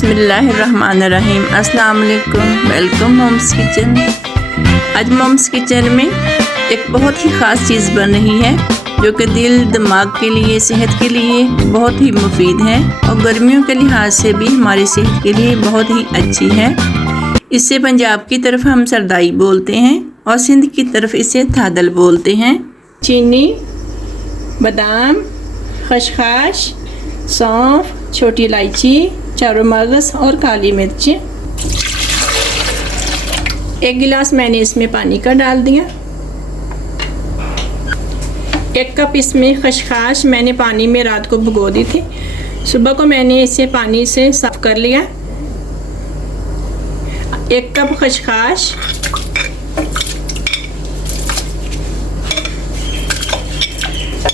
बिस्मिल्लाहिर्रहमानिर्रहीम। अस्सलाम वालेकुम। Welcome mom's kitchen. आज मॉम्स किचन में एक बहुत ही ख़ास चीज़ बन रही है जो कि दिल दिमाग के लिए, सेहत के लिए बहुत ही मुफीद है और गर्मियों के लिहाज से भी हमारी सेहत के लिए बहुत ही अच्छी है। इसे पंजाब की तरफ हम सरदाई बोलते हैं और सिंध की तरफ इसे थादल बोलते हैं। चीनी, बादाम, खसखस, सौंफ, छोटी इलायची, चारों मगज़ और काली मिर्च। 1 गिलास मैंने इसमें पानी का डाल दिया। 1 कप इसमें खसखस मैंने पानी में रात को भिगो दी थी। सुबह को मैंने इसे पानी से साफ़ कर लिया। 1 कप खसखस,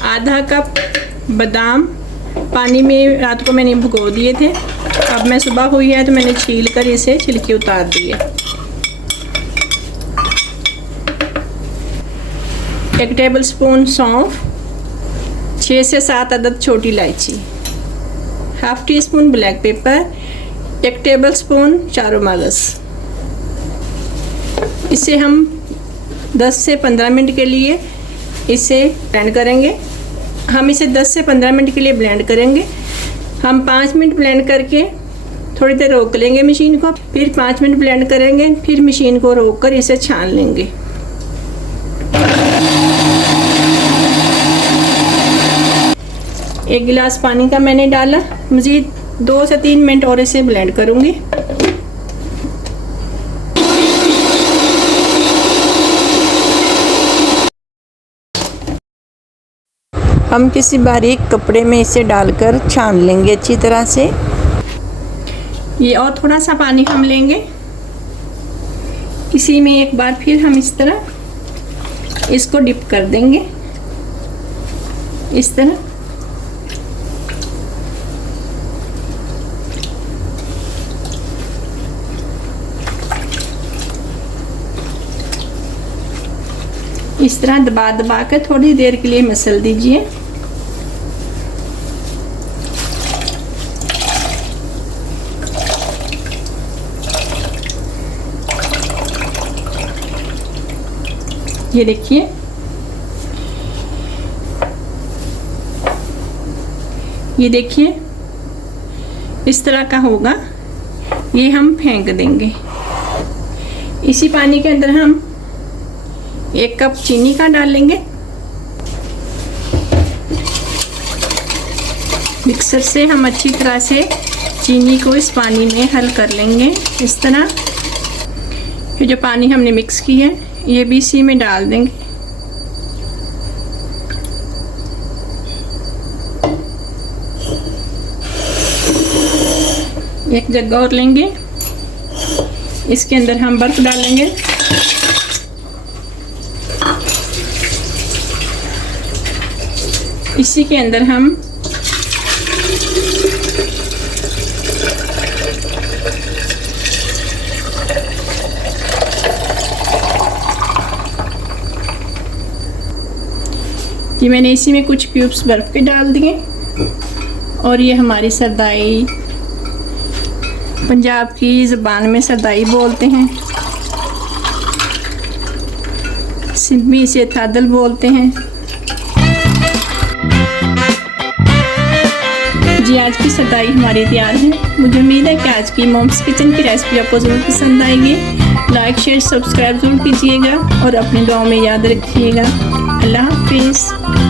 आधा कप बादाम पानी में रात को मैंने भिगो दिए थे। अब मैं सुबह हुई है तो मैंने छील कर इसे छिलके उतार दिए। 1 टेबलस्पून सौंफ, 6 से 7 अदद छोटी इलायची, half tea spoon black pepper, 1 tablespoon चारों मगज़। इसे हम 10 से 15 मिनट के लिए इसे ब्लेंड करेंगे। हम इसे 10 से 15 मिनट के लिए ब्लेंड करेंगे। हम 5 मिनट ब्लेंड करके थोड़ी देर रोक लेंगे मशीन को, फिर 5 मिनट ब्लेंड करेंगे, फिर मशीन को रोक कर इसे छान लेंगे। एक गिलास पानी का मैंने डाला। मज़ीद 2 से 3 मिनट और इसे ब्लेंड करूँगी। हम किसी बारीक कपड़े में इसे डालकर छान लेंगे अच्छी तरह से। ये और थोड़ा सा पानी हम लेंगे। इसी में एक बार फिर हम इस तरह इसको डिप कर देंगे, इस तरह। इस तरह दबा दबा कर थोड़ी देर के लिए मसल दीजिए। ये देखिए, ये देखिए इस तरह का होगा। ये हम फेंक देंगे। इसी पानी के अंदर हम 1 कप चीनी का डालेंगे। मिक्सर से हम अच्छी तरह से चीनी को इस पानी में हल कर लेंगे, इस तरह। ये जो पानी हमने मिक्स की है ये भी इसी में डाल देंगे। एक जग और लेंगे, इसके अंदर हम बर्फ डालेंगे। इसी के अंदर हम ये मैंने इसी में कुछ क्यूब्स बर्फ़ के डाल दिए। और ये हमारी सरदाई, पंजाब की ज़बान में सरदाई बोलते हैं, सिंध में इसे थादल बोलते हैं। जी, आज की सरदाई हमारी तैयार है। मुझे उम्मीद है कि आज की मॉम्स किचन की रेसिपी आपको ज़रूर पसंद आएगी। लाइक, शेयर, सब्सक्राइब ज़रूर कीजिएगा और अपनी दुआओं में याद रखिएगा। अल्लाह हाफिज़।